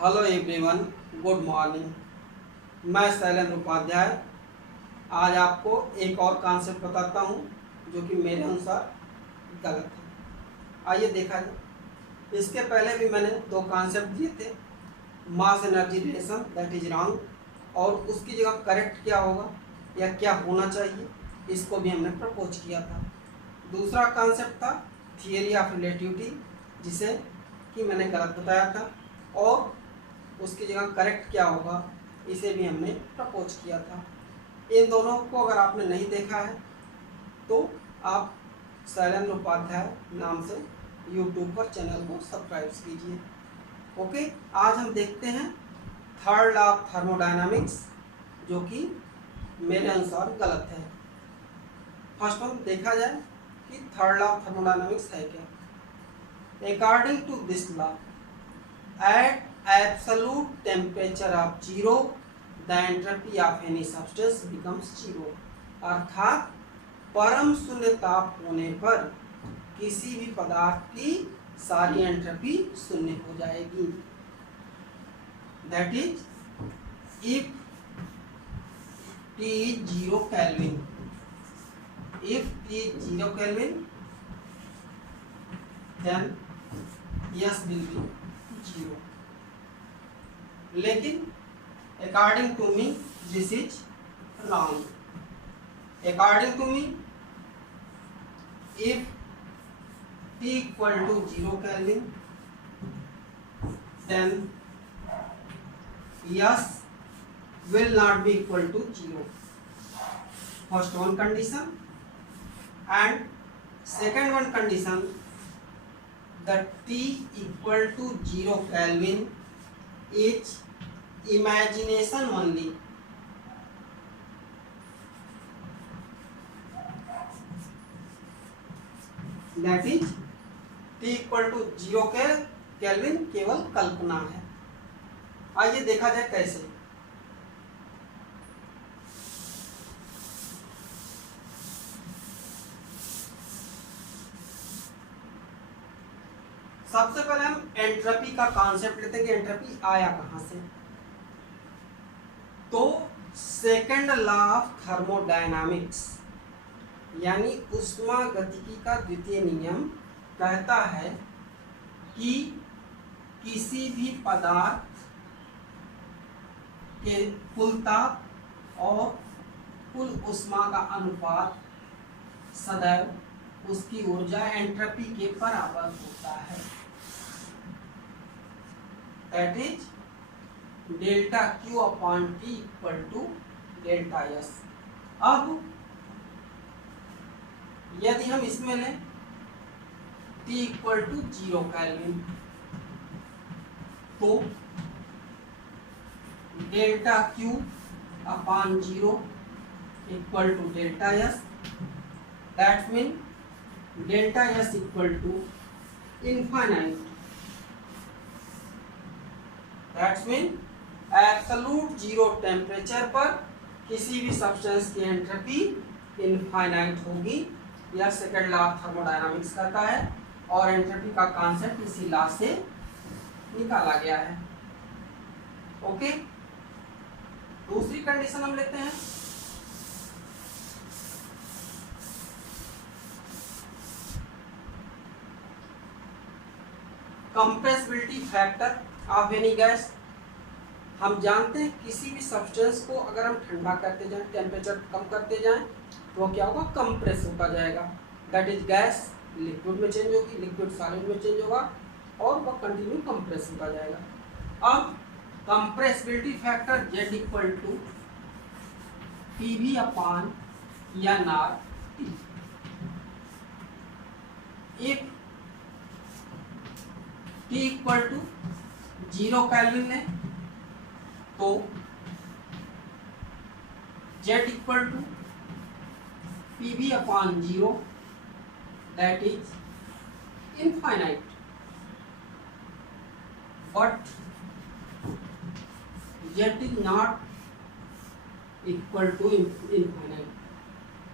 Hello everyone, good morning. मैं शैलेंद्र उपाध्याय आज आपको एक और कॉन्सेप्ट बताता हूँ जो कि मेरे अनुसार गलत है। आइए देखा जाए। इसके पहले भी मैंने दो कॉन्सेप्ट दिए थे, mass energy relation that is wrong, और उसकी जगह करेक्ट क्या होगा या क्या होना चाहिए इसको भी हमने प्रपोज किया था। दूसरा कॉन्सेप्ट था थियरी ऑफ रिलेटिविटी, जिसे कि मैंने गलत बताया था, और उसकी जगह करेक्ट क्या होगा इसे भी हमने प्रपोज किया था। इन दोनों को अगर आपने नहीं देखा है तो आप शैलेंद्र उपाध्याय नाम से यूट्यूब पर चैनल को सब्सक्राइब कीजिए। ओके, आज हम देखते हैं थर्ड लॉ ऑफ थर्मोडायनामिक्स, जो कि मेरे अनुसार गलत है। फर्स्ट हम देखा जाए कि थर्ड लॉ ऑफ थर्मोडायनामिक्स है क्या। According to this law, at absolute temperature of 0 the entropy of any substance becomes 0। अर्थात परम शून्य ताप होने पर किसी भी पदार्थ की सारी एंट्रोपी शून्य हो जाएगी। That is if T is 0 Kelvin, if T is 0 Kelvin then S will be 0। लेकिन according to me this is wrong. According to me if T equal to 0 Kelvin then S will not be equal to 0। First one condition, and second one condition that T equal to 0 Kelvin is imagination only। That is T equal to 0 के kelvin केवल कल्पना है। आइए देखा जाए कैसे। सबसे पहले हम एंट्रोपी का कॉन्सेप्ट लेते हैं कि एंट्रोपी आया कहां से। तो सेकंड लॉ ऑफ थर्मोडायनामिक्स यानी ऊष्मागतिकी का द्वितीय नियम कहता है कि किसी भी पदार्थ के कुल ताप और कुल ऊष्मा का अनुपात सदैव उसकी ऊर्जा एंट्रोपी के बराबर होता है। That is delta Q upon T equal to delta S। अब यदि हम इसमें लें T इक्वल टू 0 केल्विन, तो delta Q upon 0 equal to delta S। That mean delta S equal to infinite. That's mean absolute 0 temperature पर किसी भी substance की एंट्रोपी इनफाइनाइट होगी। यह सेकंड लॉ ऑफ थर्मोडायनामिक्स कहता है, और एंट्रोपी का कॉन्सेप्ट इसी लॉ से निकाला गया है। ओके, दूसरी कंडीशन हम लेते हैं। Compressibility factor of any gas. हम जानते हैं किसी भी सब्सटेंस को अगर हम ठंडा करते जाएं, टेम्परेचर कम करते जाएं, तो वो क्या होगा, कंप्रेस होता जाएगा। दैट इज गैस लिक्विड में चेंज होगी, लिक्विड सॉलिड में चेंज होगा, और वह कंटिन्यू कंप्रेस होता जाएगा। अब compressibility factor Z equal to PV upon NRT। If T equal to 0 kelvin है तो Z equal to PV upon 0 that is infinite. But Z is not equal to infinite.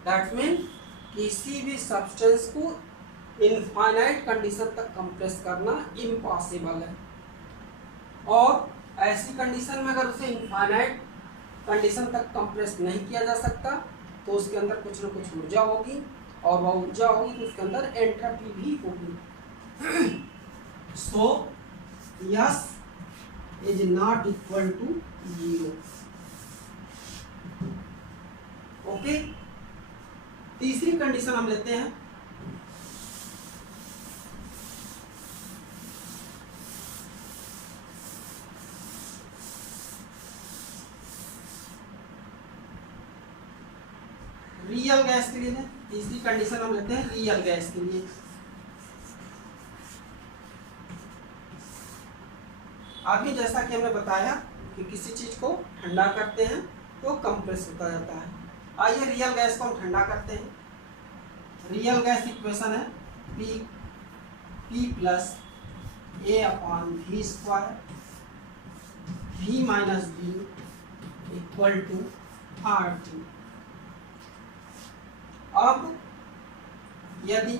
That mean किसी भी substance को infinite condition तक compress करना impossible है। और ऐसी कंडीशन में अगर उसे इनफाइनाइट कंडीशन तक कंप्रेस नहीं किया जा सकता तो उसके अंदर कुछ न कुछ ऊर्जा होगी, और वह ऊर्जा होगी तो उसके अंदर एंट्रोपी भी होगी। So S is not equal to 0। Okay, तीसरी कंडीशन हम लेते हैं। रियल गैस के लिए तीसरी कंडीशन हम लेते हैं रियल गैस के लिए। अभी जैसा कि हमने बताया कि किसी चीज को ठंडा करते हैं तो कंप्रेस होता जाता है। आइए रियल गैस को हम ठंडा करते हैं। रियल गैस इक्वेशन है P plus A upon V square V minus B equal to RT। अब यदि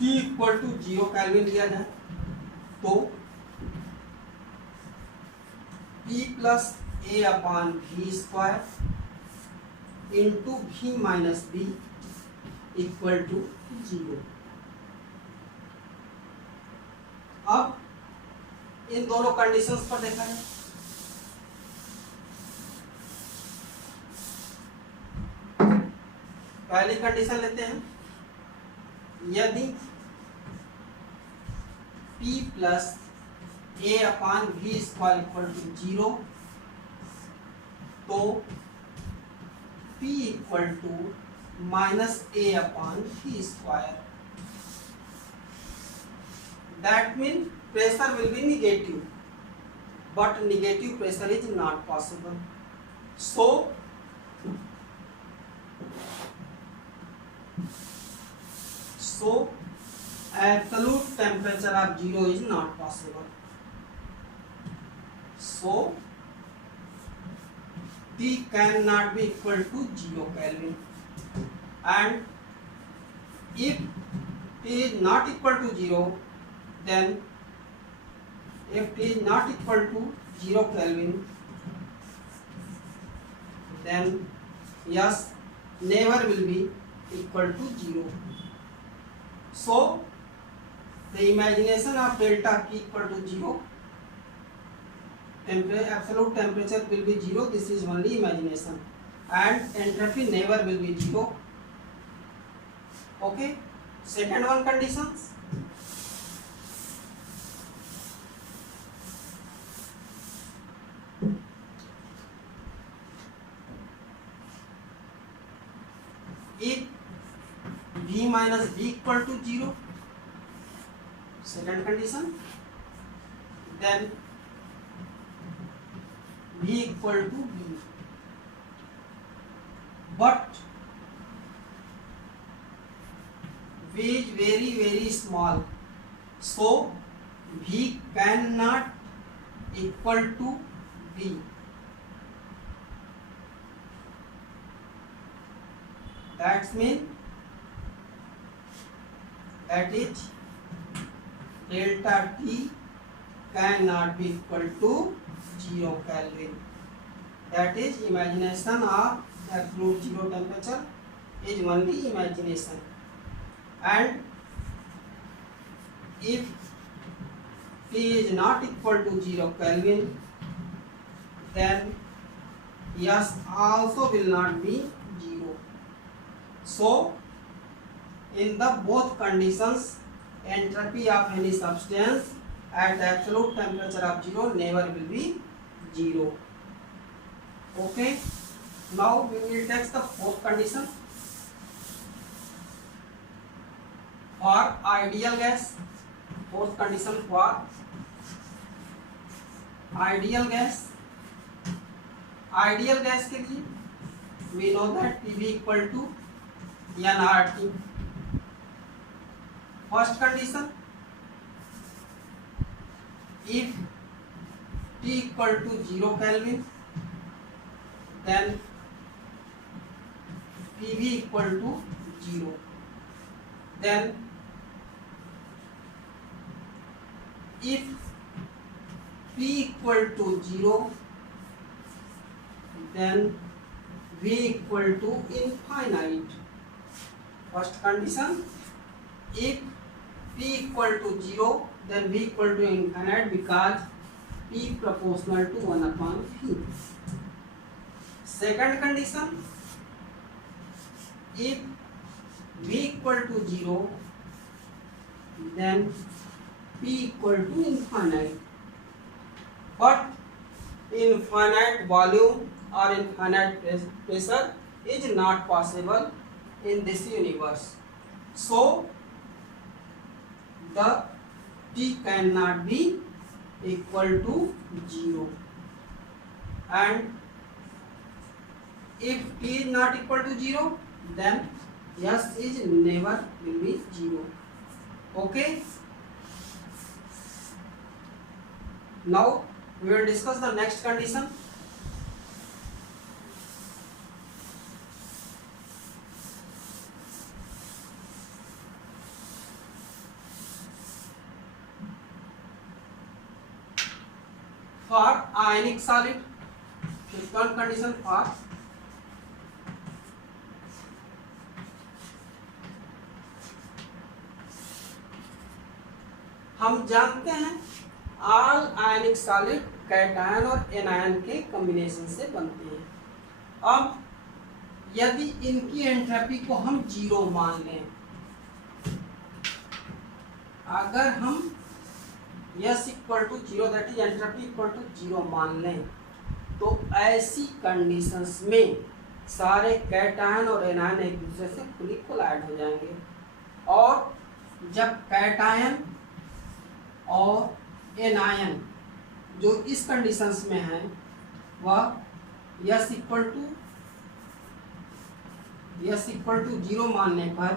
T इक्वल टू 0 केल्विन लिया जाए तो P plus A upon V square into V minus B equal to 0। अब इन दोनों conditions पर देखा जाए। पहली कंडीशन लेते हैं, यदि P plus A upon V square equal to 0 तो P equal to minus A upon V square. That means pressure will be negative, but negative pressure is not possible. So absolute temperature of 0 is not possible. So T cannot be equal to 0 Kelvin, and if T is not equal to 0, then if T is not equal to 0 Kelvin, then yes, never will be equal to 0. So the imagination of delta T equal to 0, absolute temperature will be 0. This is only imagination, and entropy never will be 0. Okay. Second one conditions. If V minus B equal to 0, second condition, then V equal to B, but V is very small, so V cannot equal to B. That means that is delta T cannot be equal to 0 Kelvin. That is imagination of absolute 0 temperature is only imagination. And if T is not equal to 0 Kelvin, then yes also will not be 0. So in the both conditions, entropy of any substance at absolute temperature of 0 never will be 0. Okay. Now we will take the fourth condition. For ideal gas, fourth condition for ideal gas. Ideal gas के लिए we know that PV equal to nRT. First condition, if T equal to 0 Kelvin, then PV equal to 0. Then if P equal to 0, then V equal to infinite. First condition, if P equal to 0, then V equal to infinite because P proportional to 1 upon V. Second condition, if V equal to 0, then P equal to infinite. But infinite volume or infinite pressure is not possible in this universe. So the T cannot be equal to 0. And if T is not equal to 0, then S is never will be 0. Okay. Now we will discuss the next condition. For ionic solid, fifth condition for हम जानते हैं all आयनिक solid cation और anion के combination से बनते हैं। अब यदि इनकी एंट्रोपी को हम 0 मान लें, अगर हम S equal to 0 that is entropy equal to 0 मान लें, तो ऐसी कंडीशंस में सारे कैटायन और एनायन एक दूसरे से खुली कोलाइड हो जाएंगे। और जब कैटायन और एनायन जो इस कंडीशंस में है वह S इक्वल टू 0 मानने पर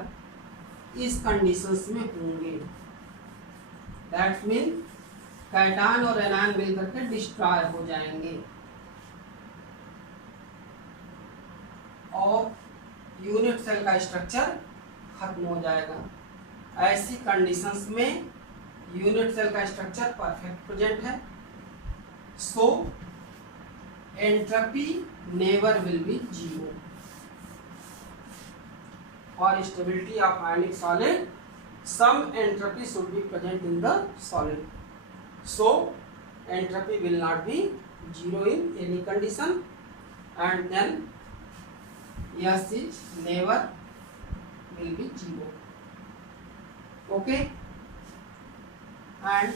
इस कंडीशंस में होंगे। दैट मीन कैटायन और एनायन मिलकर के डिस्ट्रॉय हो जाएंगे और यूनिट सेल का स्ट्रक्चर खत्म हो जाएगा। ऐसी कंडीशंस में यूनिट सेल का स्ट्रक्चर परफेक्ट प्रेजेंट है। So entropy never will be 0। For stability of ionic solid some entropy should be present in the solid, so entropy will not be 0 in any condition, and then S is never will be 0. Okay, and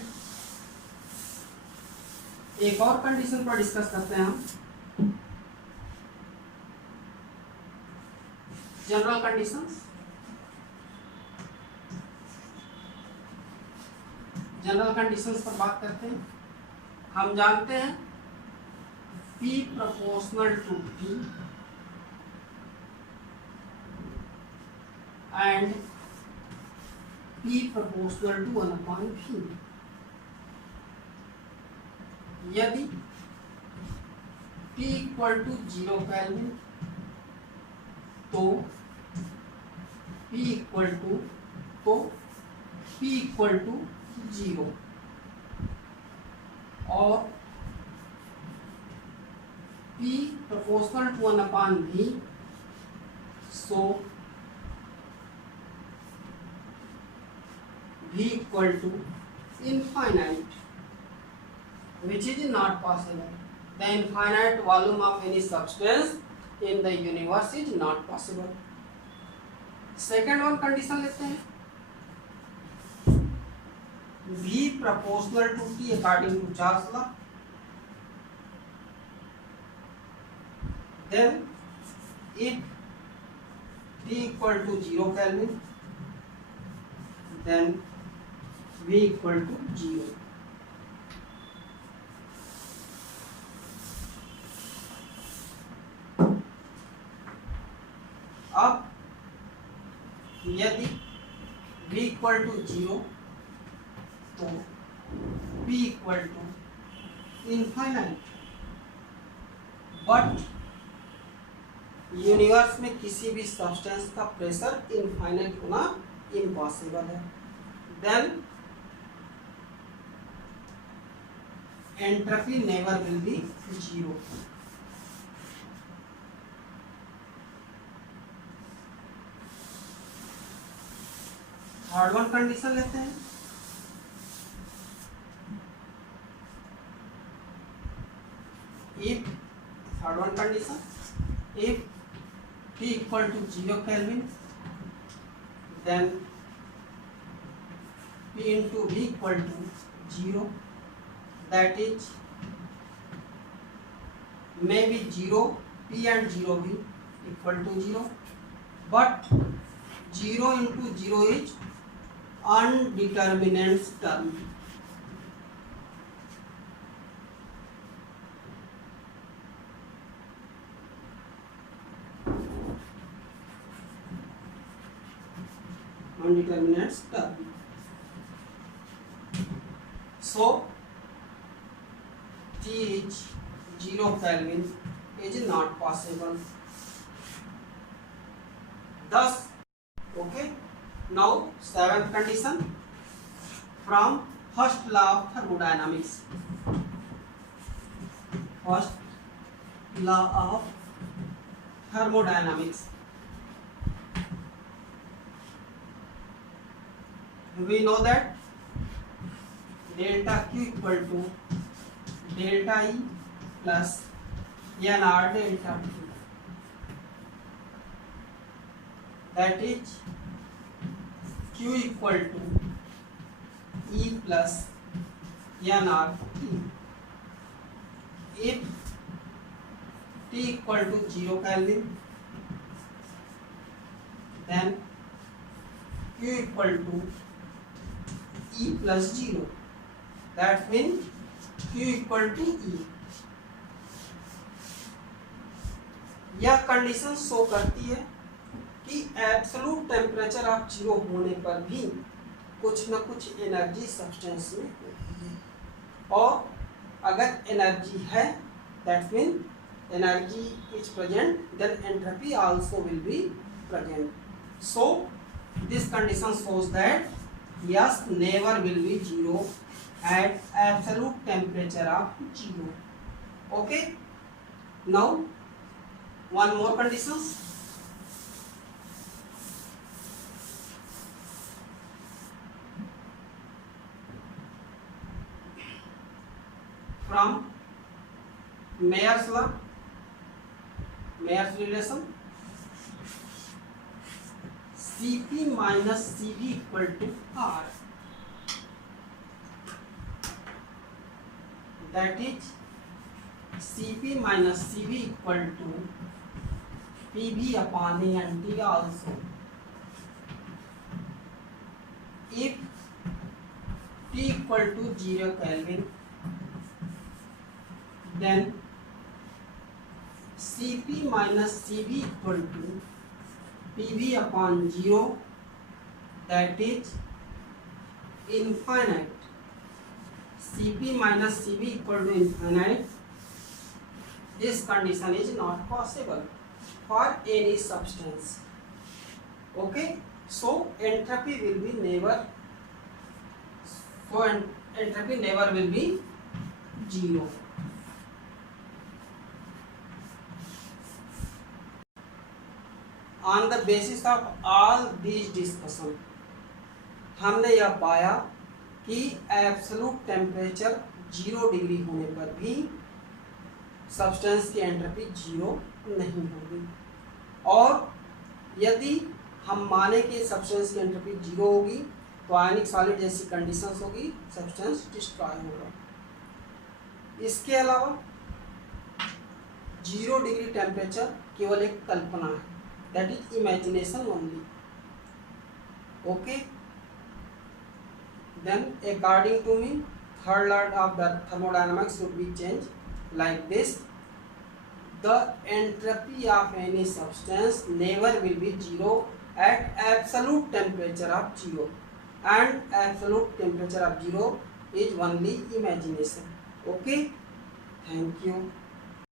एक और condition पर discuss करते हैं हम, general conditions. General conditions पर बात करते हैं। हम जानते हैं P proportional to P and P proportional to 1 upon V। यदि T इक्वल टू 0 केल्विन तो P इक्वल टू 0 और P proportional to 1 upon V, so V equal to infinite, which is not possible. The infinite volume of any substance in the universe is not possible. Second one condition लेते हैं, V proportional to T according to Charles law. Then if T equal to 0 Kelvin, then V equal to 0. अब यदि V equal to 0 तो P equal to infinite, but universe में किसी भी सब्सटेंस का प्रेशर इनफाइनाइट होना इम्पॉसिबल है। Then entropy never will be zero. Third one condition लेते हैं. If third one condition, if T equal to 0 Kelvin, then P into V equal to 0. That is maybe 0, P and 0 V equal to 0, but 0 into 0 is undeterminate term. Undeterminate term. So T is 0 Kelvin is not possible. Thus, okay. Now seventh condition from first law of thermodynamics. First law of thermodynamics. We know that delta Q equal to delta E plus nR delta T. That is Q equal to E plus nR T. If T equal to 0 Kelvin, then Q equal to E plus 0. That means Q equal to E. यह condition show करती है कि absolute temperature of 0 होने पर भी कुछ न कुछ एनर्जी सब्सटेंस में होती है, और अगर एनर्जी है that mean energy is present, then entropy also will be present. So this condition shows that yes never will be 0 at absolute temperature of 0. Okay, now one more conditions. From Mayer's law, Mayer's relation, Cp minus Cv equal to R. That is Cp minus Cv equal to Pv upon Nt also. If T equal to 0 Kelvin, then Cp minus Cv equal to Pv upon 0, that is infinite. Cp minus Cv equal to infinite. This condition is not possible for any substance. Okay, so entropy will be never. So entropy never will be 0. On the basis of all these discussion, हमने यह पाया कि absolute temperature 0 degree होने पर भी substance की entropy 0 नहीं होगी, और यदि हम माने कि सब्सटेंस की एंट्रोपी 0 होगी तो आयनिक सॉलिड जैसी कंडीशंस होगी, सब्सटेंस डिस्ट्रॉय होगा. इसके अलावा 0 डिग्री टेम्परेचर केवल एक कल्पना है, that is imagination only. Okay, then according to me third law of the thermodynamics should be changed like this: the entropy of any substance never will be 0 at absolute temperature of 0, and absolute temperature of 0 is only imagination. Okay, thank you.